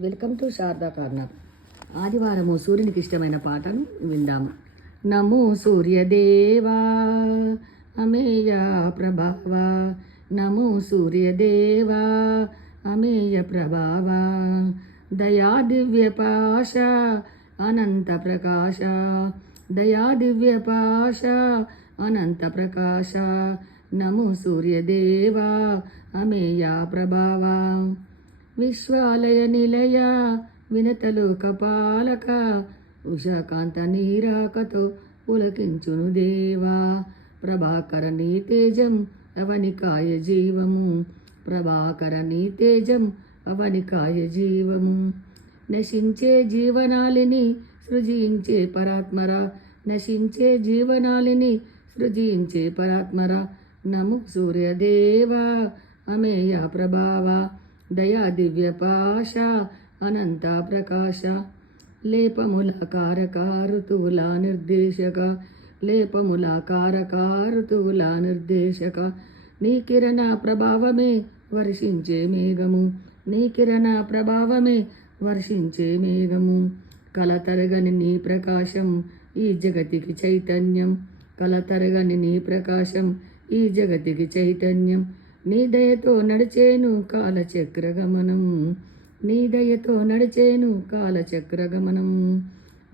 Welcome to Sharada corner. ఆదివారము సూర్యునికి ఇష్టమైన పాటను విందాము. నమో సూర్యదేవా అమేయ ప్రభావ. నమో సూర్యదేవా అమేయ ప్రభావ. దయా దివ్య పాశ అనంత ప్రకాశ. దయా దివ్య పాశ అనంత ప్రకాశ. నమో సూర్యదేవా అమేయ ప్రభావ. విశ్వాలయ నిలయ వినతలు కపాలక ఉషాకాంత నీరాకతో పులకించును దేవా. ప్రభాకర నీ తేజం అవనికాయ జీవము. ప్రభాకర నీ తేజం అవనికాయ జీవము. నశించే జీవనాలిని సృజించే పరాత్మరా. నశించే జీవనాలిని సృజించే పరాత్మరా. నము సూర్యదేవా అమేయ ప్రభావ. దయా దివ్యపాశ అనంత ప్రకాశ లేపముల కారక ఋతువుల నిర్దేశక లేపముల కారక ఋతువుల నిర్దేశక. నీ కిరణ ప్రభావమే వర్షించే మేఘము నీ కిరణ ప్రభావమే వర్షించే మేఘము. కలతరగని నీ ప్రకాశం ఈ జగతికి చైతన్యం. కలతరగని నీ ప్రకాశం ఈ జగతికి చైతన్యం. నీ దయతో నడిచేను కాలచక్ర గమనం నీ దయతో నడిచేను కాలచక్ర గమనం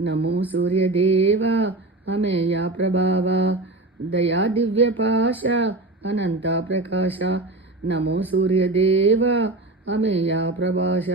నమో సూర్యదేవ అమేయా ప్రభావ. దయా దివ్య పాశ అనంత ప్రకాశ. నమో సూర్యదేవ అమేయా ప్రభాష